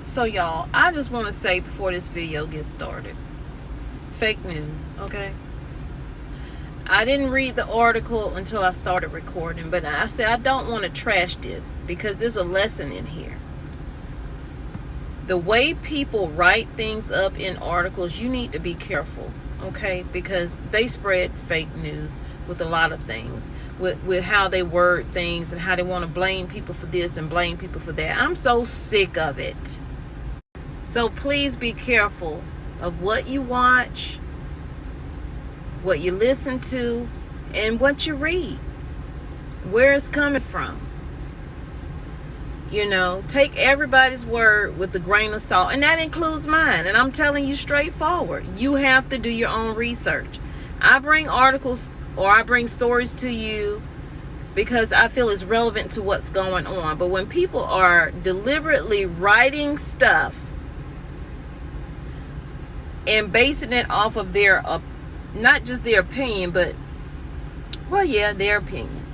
So y'all, I just want to say before this video gets started, fake news, okay? I didn't read the article until I started recording, but I said I don't want to trash this because there's a lesson in here. The way people write things up in articles, you need to be careful, okay? Because they spread fake news with a lot of things, with how they word things and how they want to blame people for this and blame people for that. I'm so sick of it. So please be careful of what you watch, what you listen to, and what you read, where it's coming from. You know, take everybody's word with a grain of salt, and that includes mine. And I'm telling you straightforward, you have to do your own research. I bring articles or I bring stories to you because I feel it's relevant to what's going on. But when people are deliberately writing stuff and basing it off of their, not just their opinion, but, well, yeah, their opinion,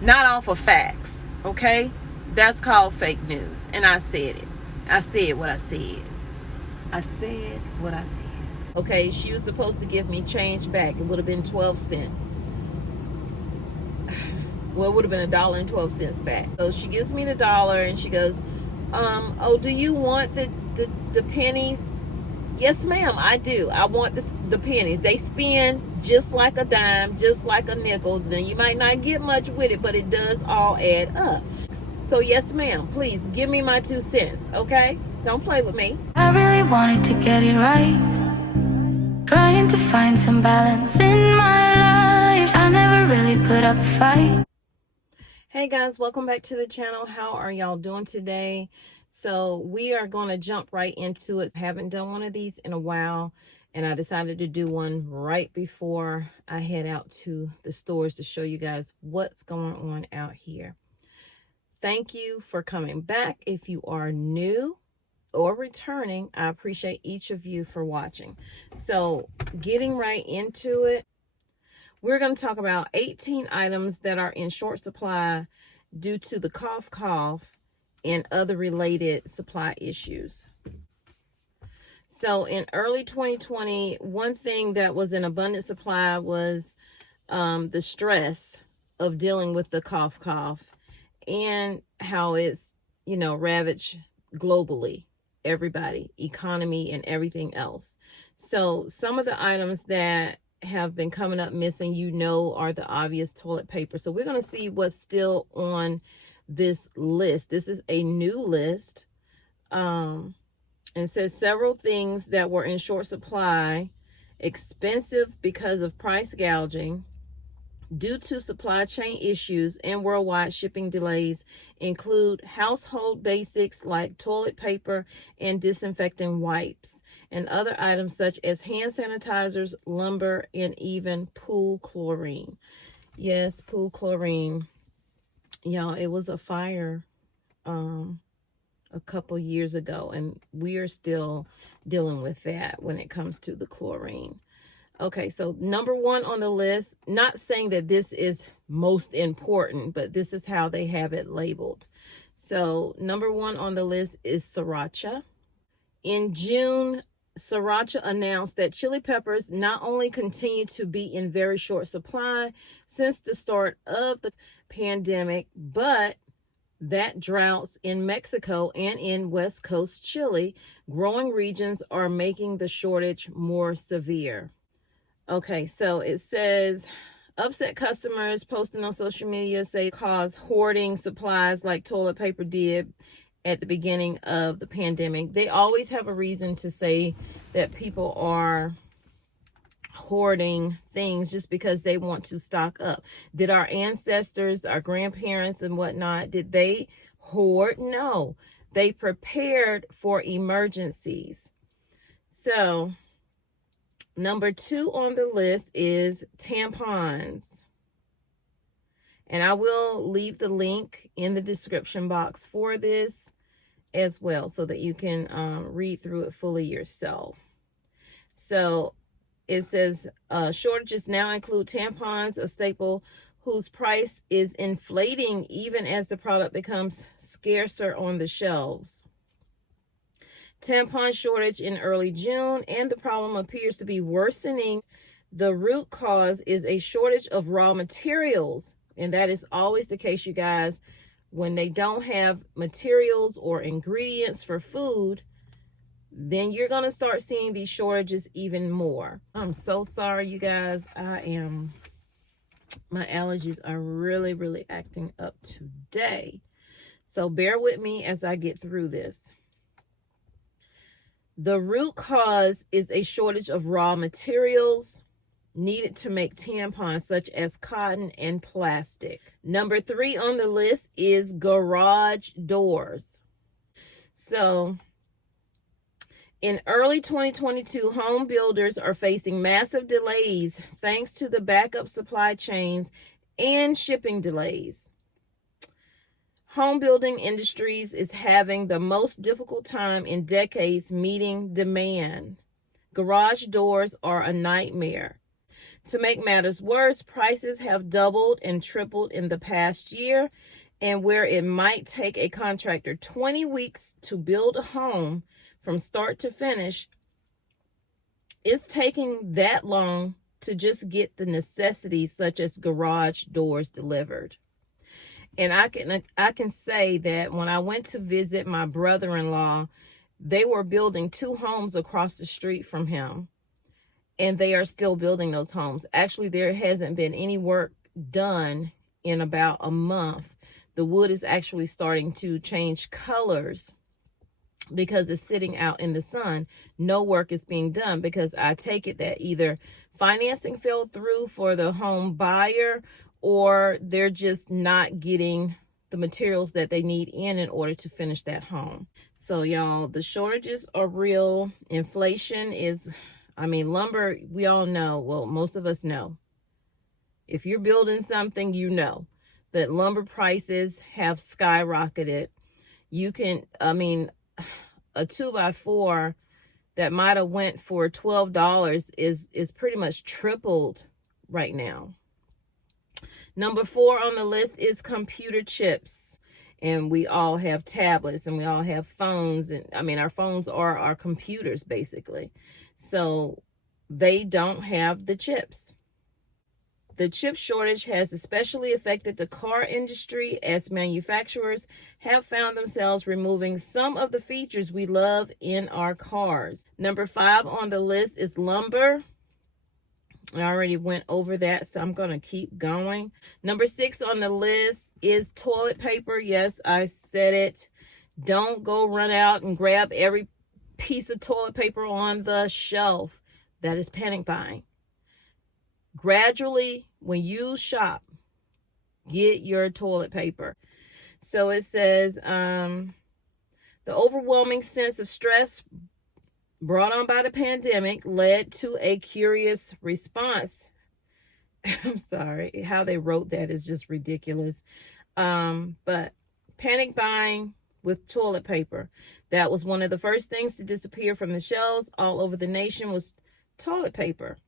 not off of facts, okay? That's called fake news. And I said it. I said what I said. I said what I said. Okay, she was supposed to give me change back. It would have been 12 cents. Well, it would have been $1.12 back. So she gives me the dollar and she goes, oh, do you want the pennies? Yes, ma'am, I do. I want the pennies. They spin just like a dime, just like a nickel. Now, you might not get much with it, but it does all add up. So yes, ma'am, please give me my 2 cents, okay? Don't play with me. I really wanted to get it right, trying to find some balance in my life. I never really put up a fight. Hey guys, welcome back to the channel. How are y'all doing today? So we are going to jump right into it. Haven't done one of these in a while, and I decided to do one right before I head out to the stores to show you guys what's going on out here. Thank you for coming back. If you are new or returning, I appreciate each of you for watching. So getting right into it, we're going to talk about 18 items that are in short supply due to the cough and other related supply issues. So in early 2020, one thing that was in abundant supply was the stress of dealing with the cough and how it's, you know, ravaged globally, everybody, economy and everything else. So some of the items that have been coming up missing, you know, are the obvious toilet paper. So we're going to see what's still on this list. This is a new list, and says several things that were in short supply, expensive because of price gouging, due to supply chain issues and worldwide shipping delays, include household basics like toilet paper and disinfecting wipes, and other items such as hand sanitizers, lumber, and even pool chlorine. Yes, pool chlorine. Y'all, it was a fire a couple years ago, and we are still dealing with that when it comes to the chlorine. Okay, so number one on the list, not saying that this is most important, but this is how they have it labeled. So number one on the list is Sriracha. In June, Sriracha announced that chili peppers not only continue to be in very short supply since the start of the pandemic, but that droughts in Mexico and in West Coast Chile, growing regions are making the shortage more severe. Okay, so it says upset customers posting on social media say cause hoarding supplies like toilet paper did at the beginning of the pandemic. They always have a reason to say that people are hoarding things just because they want to stock up. Did our ancestors, our grandparents and whatnot, did they hoard? No, they prepared for emergencies. So number two on the list is tampons. And I will leave the link in the description box for this as well so that you can read through it fully yourself. So it says shortages now include tampons, a staple whose price is inflating even as the product becomes scarcer on the shelves. tampon shortage in early June, and the problem appears to be worsening. The root cause is a shortage of raw materials, and that is always the case, you guys. When they don't have materials or ingredients for food, then you're going to start seeing these shortages even more. I'm so sorry, you guys. My allergies are really acting up today. So bear with me as I get through this. The root cause is a shortage of raw materials needed to make tampons, such as cotton and plastic. Number 3 on the list is garage doors. So in early 2022, home builders are facing massive delays thanks to the backup supply chains and shipping delays. Home building industries is having the most difficult time in decades meeting demand. Garage doors are a nightmare. To make matters worse, prices have doubled and tripled in the past year, and where it might take a contractor 20 weeks to build a home from start to finish, it's taking that long to just get the necessities such as garage doors delivered. And I can say that when I went to visit my brother-in-law, they were building 2 homes across the street from him, and they are still building those homes. Actually, there hasn't been any work done in about a month. The wood is actually starting to change colors because it's sitting out in the sun. No work is being done because I take it that either financing fell through for the home buyer, or they're just not getting the materials that they need in order to finish that home. So y'all, the shortages are real. Inflation is, lumber, we all know, well, most of us know. If you're building something, you know that lumber prices have skyrocketed. You can, a 2x4 that might have went for $12 is pretty much tripled right now. Number 4 on the list is computer chips. And we all have tablets and we all have phones. And our phones are our computers basically. So they don't have the chips. The chip shortage has especially affected the car industry, as manufacturers have found themselves removing some of the features we love in our cars. Number 5 on the list is lumber. I already went over that, so I'm going to keep going. Number 6 on the list is toilet paper. Yes, I said it. Don't go run out and grab every piece of toilet paper on the shelf. That is panic buying. Gradually, when you shop, get your toilet paper. So it says, the overwhelming sense of stress brought on by the pandemic led to a curious response. I'm sorry, how they wrote that is just ridiculous. But panic buying with toilet paper. That was one of the first things to disappear from the shelves all over the nation, was toilet paper.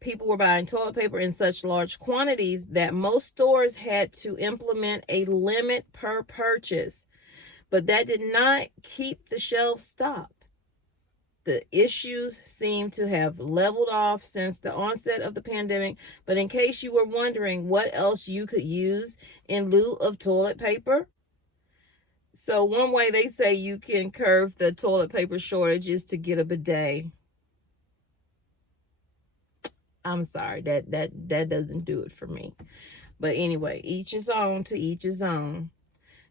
People were buying toilet paper in such large quantities that most stores had to implement a limit per purchase. But that did not keep the shelves stocked. The issues seem to have leveled off since the onset of the pandemic. But in case you were wondering what else you could use in lieu of toilet paper, so one way they say you can curb the toilet paper shortage is to get a bidet. I'm sorry, that doesn't do it for me. But anyway, each his own, to each his own.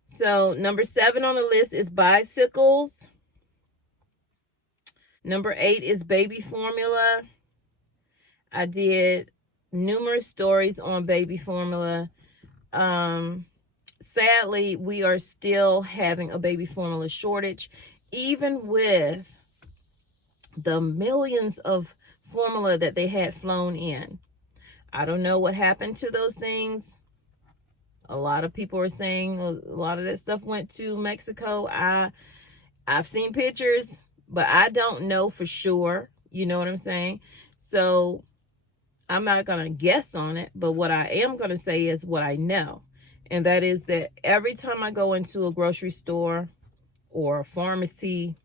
So number 7 on the list is bicycles. Number 8 is baby formula. I did numerous stories on baby formula. Sadly, we are still having a baby formula shortage, even with the millions of formula that they had flown in. I don't know what happened to those things. A lot of people are saying a lot of that stuff went to Mexico. I've seen pictures, but I don't know for sure. You know what I'm saying? So I'm not going to guess on it, but what I am going to say is what I know. And that is that every time I go into a grocery store or a pharmacy,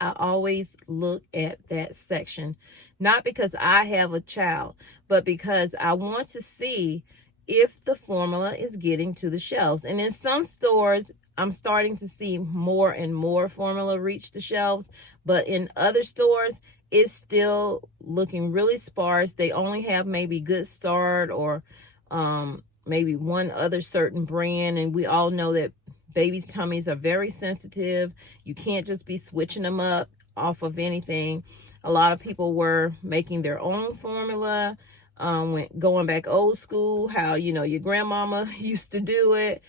I always look at that section, not because I have a child, but because I want to see if the formula is getting to the shelves. And in some stores, I'm starting to see more and more formula reach the shelves, but in other stores, it's still looking really sparse. They only have maybe Good Start or maybe one other certain brand, and we all know that babies' tummies are very sensitive. You can't just be switching them up off of anything. A lot of people were making their own formula, going back old school, how, you know, your grandmama used to do it,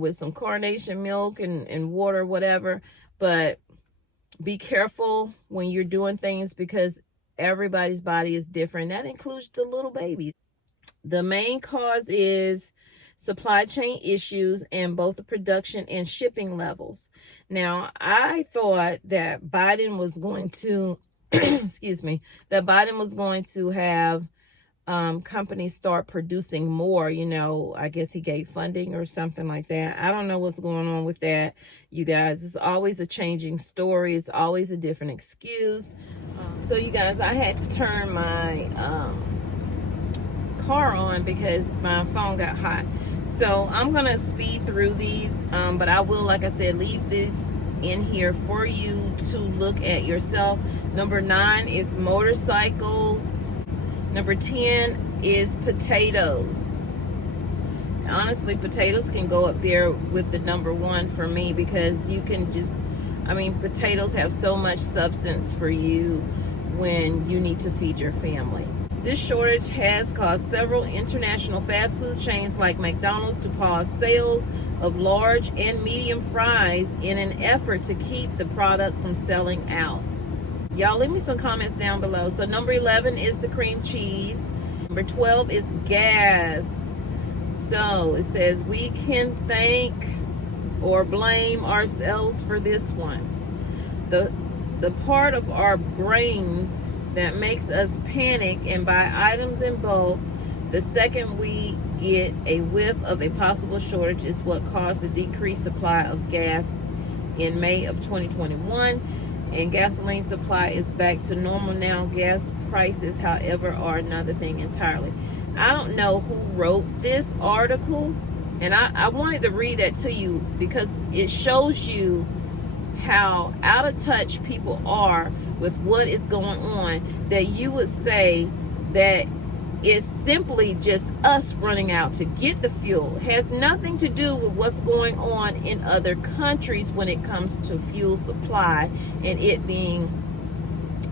with some carnation milk and water, whatever. But be careful when you're doing things, because everybody's body is different. That includes the little babies. The main cause is supply chain issues and both the production and shipping levels. Now, I thought that Biden was going to, excuse me, that Biden was going to have companies start producing more. You know, I guess he gave funding or something like that. I don't know what's going on with that, you guys. It's always a changing story. It's always a different excuse. So you guys, I had to turn my car on because my phone got hot. So I'm gonna speed through these, but I will, like I said, leave this in here for you to look at yourself. Number 9 is motorcycles. Number 10 is potatoes. Honestly, potatoes can go up there with the number 1 for me, because you can just, I mean, potatoes have so much substance for you when you need to feed your family. This shortage has caused several international fast food chains like McDonald's to pause sales of large and medium fries in an effort to keep the product from selling out. Y'all leave me some comments down below. So number 11 is the cream cheese. Number 12 is gas. So it says we can thank or blame ourselves for this one. The part of our brains that makes us panic and buy items in bulk the second we get a whiff of a possible shortage is what caused the decreased supply of gas in May of 2021. And gasoline supply is back to normal now. Gas prices, however, are another thing entirely. I don't know who wrote this article, and I wanted to read that to you because it shows you how out of touch people are with what is going on, that you would say that it's simply just us running out to get the fuel. It has nothing to do with what's going on in other countries when it comes to fuel supply and it being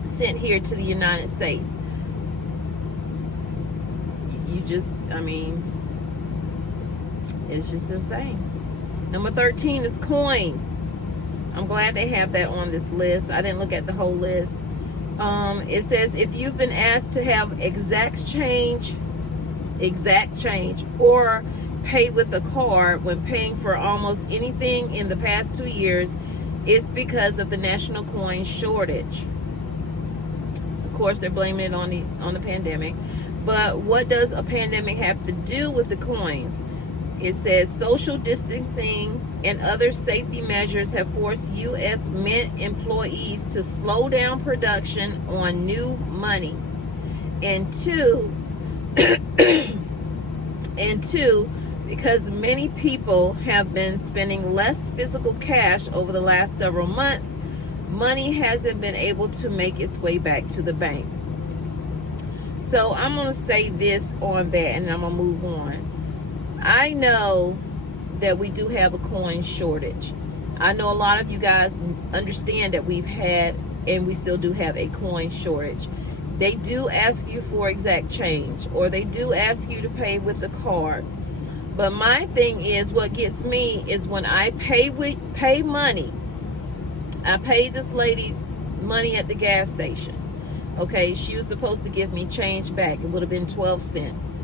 sent here to the United States. You just, I mean, it's just insane. Number 13 is coins. I'm glad they have that on this list. I didn't look at the whole list. It says if you've been asked to have exact change, or pay with a card when paying for almost anything in the past 2 years, it's because of the national coin shortage. Of course, they're blaming it on the pandemic. But what does a pandemic have to do with the coins? It says social distancing and other safety measures have forced U.S. Mint employees to slow down production on new money. And two, because many people have been spending less physical cash over the last several months, money hasn't been able to make its way back to the bank. So I'm going to say this on that, and I'm going to move on. I know that we do have a coin shortage. I know a lot of you guys understand that we've had and we still do have a coin shortage. They do ask you for exact change, or they do ask you to pay with the card. But my thing is, what gets me is when I pay money. I paid this lady money at the gas station. Okay, she was supposed to give me change back. It would have been 12 cents.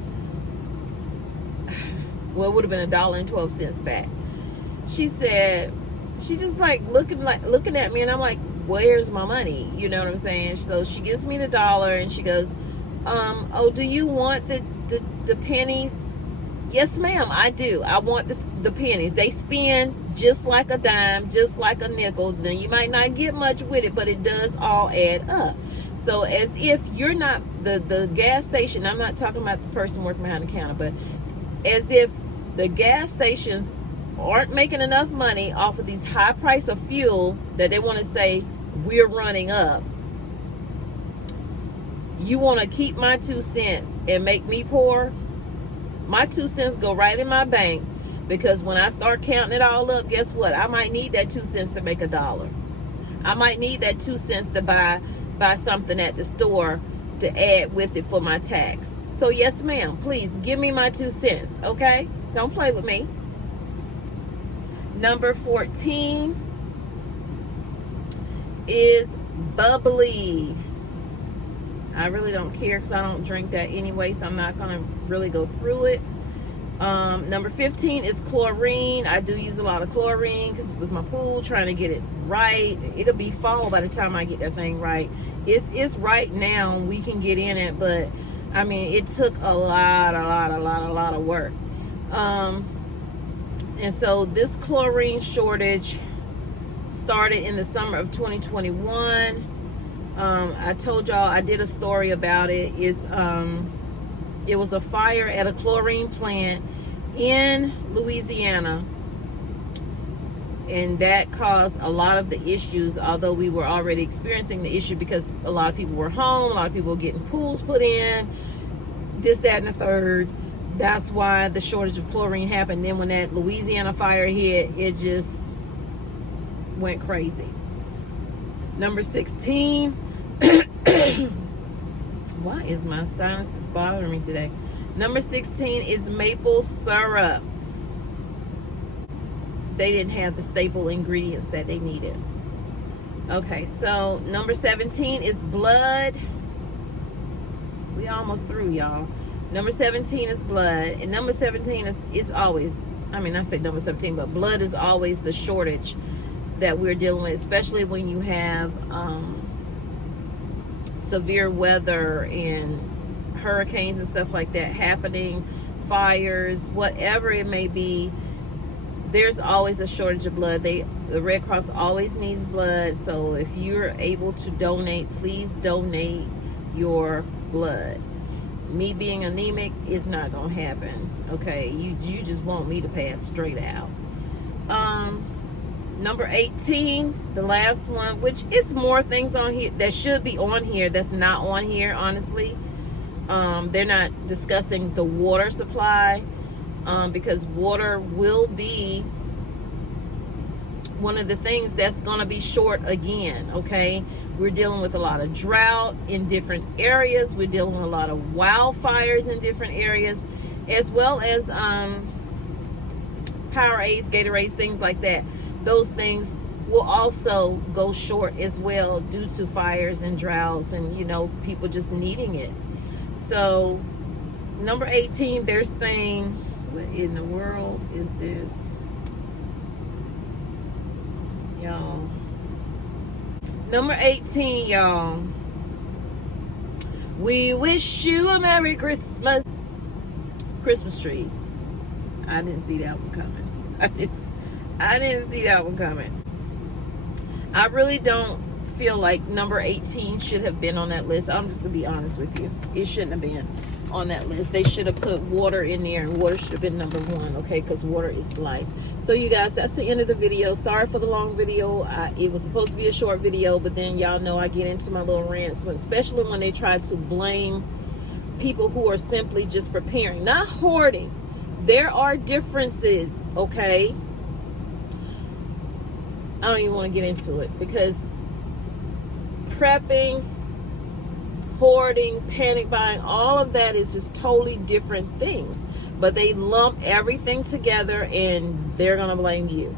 Well, it would have been $1.12 back. She said, she just looking at me, and I'm like, where's my money? You know what I'm saying? So she gives me the $1, and she goes, oh, do you want the pennies? Yes, ma'am, I do. I want the pennies. They spin just like a dime, just like a nickel. Now, you might not get much with it, but it does all add up. So as if you're not the gas station, I'm not talking about the person working behind the counter, but as if the gas stations aren't making enough money off of these high price of fuel that they want to say we're running up. You want to keep my 2 cents and make me poor? My 2 cents go right in my bank, because when I start counting it all up, guess what? I might need that 2 cents to make $1. I might need that 2 cents to buy something at the store to add with it for my tax. So yes, ma'am, please give me my 2 cents, okay? Don't play with me. Number 14 is bubbly. I really don't care because I don't drink that anyway, so I'm not going to really go through it. Number 15 is chlorine. I do use a lot of chlorine because with my pool, trying to get it right. It'll be fall by the time I get that thing right. It's right now. We can get in it, but I mean, it took a lot of work. And so this chlorine shortage started in the summer of 2021. I told y'all, I did a story about it. It was a fire at a chlorine plant in Louisiana, and that caused a lot of the issues, although we were already experiencing the issue because a lot of people were home, a lot of people were getting pools put in, this, that, and the third. That's why the shortage of chlorine happened. Then when that Louisiana fire hit, it just went crazy. Number 16. Why is my silence is bothering me today? Number 16 is maple syrup. They didn't have the staple ingredients that they needed. Okay, so number 17 is blood. We almost through, y'all. Number 17 is blood. And number 17 is always, I mean, I say number 17, but blood is always the shortage that we're dealing with, especially when you have severe weather and hurricanes and stuff like that happening, fires, whatever it may be. There's always a shortage of blood. The Red Cross always needs blood. So if you're able to donate, please donate your blood. Me being anemic is not gonna happen. Okay, you just want me to pass straight out. Number 18, the last one, which is more things on here that should be on here that's not on here, honestly. They're not discussing the water supply, because water will be one of the things that's going to be short again. Okay, we're dealing with a lot of drought in different areas. We're dealing with a lot of wildfires in different areas, as well as Powerades, Gatorades, things like that. Those things will also go short as well due to fires and droughts and, you know, people just needing it. So number 18, they're saying, what in the world is this, y'all? Number 18, y'all. We wish you a Merry Christmas. Christmas trees. I didn't see that one coming. I didn't see that one coming. I really don't feel like number 18 should have been on that list. I'm just gonna be honest with you. It shouldn't have been on that list. They should have put water in there, and water should have been number 1, okay? Because water is life. So you guys, that's the end of the video. Sorry for the long video. It was supposed to be a short video, but then y'all know I get into my little rants, especially when they try to blame people who are simply just preparing, not hoarding. There are differences, okay? I don't even want to get into it, because prepping, hoarding, panic buying, all of that is just totally different things. But they lump everything together and they're going to blame you.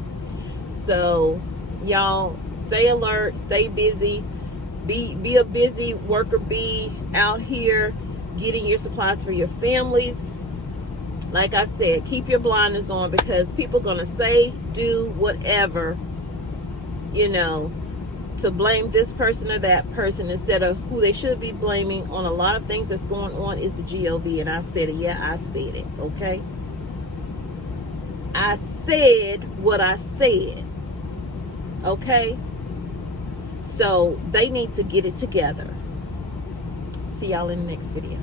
So y'all stay alert, stay busy, be a busy worker bee out here getting your supplies for your families. Like I said, keep your blinders on, because people are going to say, do whatever, you know, to blame this person or that person, instead of who they should be blaming on a lot of things that's going on is the GOV. And I said it. Yeah, I said it. Okay. I said what I said. Okay? So they need to get it together. See y'all in the next video.